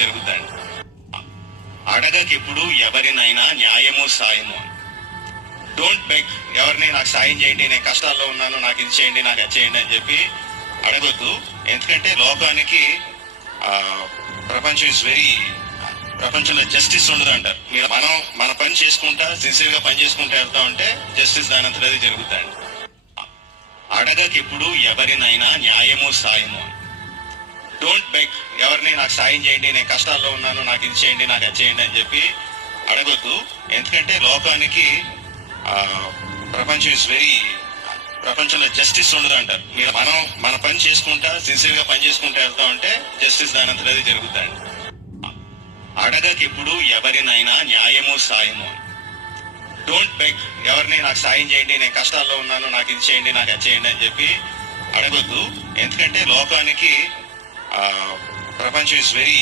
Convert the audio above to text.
జరుగుతాయండి. అడగకెప్పుడు ఎవరినైనా న్యాయము సాయము. డోంట్ బెగ్ ఎవరిని నాకు సాయం చేయండి, నేను కష్టాల్లో ఉన్నాను, నాకు ఇది చేయండి, నాకు అది చేయండి అని చెప్పి అడగొద్దు. ఎందుకంటే లోకానికి ప్రపంచం ఇస్ వెరీ ప్రపంచంలో జస్టిస్ ఉండదు అంటారు. మీరు మన పని చేసుకుంటా సిన్సియర్ గా పని చేసుకుంటా వెళ్తా ఉంటే జస్టిస్ దానంతటది జరుగుతాయండి. అడగకెప్పుడు ఎవరినైనా న్యాయము సాయము. డోంట్ బెగ్ ఎవరిని నాకు సాయం చేయండి, నేను కష్టాల్లో ఉన్నాను, నాకు ఇది చేయండి, నాకు అది చేయండి అని చెప్పి అడగొద్దు. ఎందుకంటే లోకానికి ప్రపంచం ఇస్ వెరీ ప్రపంచంలో జస్టిస్ ఉండదు అంటారు. మీరు మన పని చేసుకుంటా సిన్సియర్ గా పని చేసుకుంటా వెళ్తా ఉంటే జస్టిస్ దానంతటది జరుగుతాయండి. అడగకెప్పుడు ఎవరినైనా న్యాయము సాయము. డోంట్ బెగ్ ఎవరిని నాకు సాయం చేయండి, నేను కష్టాల్లో ఉన్నాను, నాకు ఇది చేయండి, నాకు అది చేయండి అని చెప్పి అడగొద్దు. ఎందుకంటే లోకానికి ప్రపంచం ఇస్ వెరీ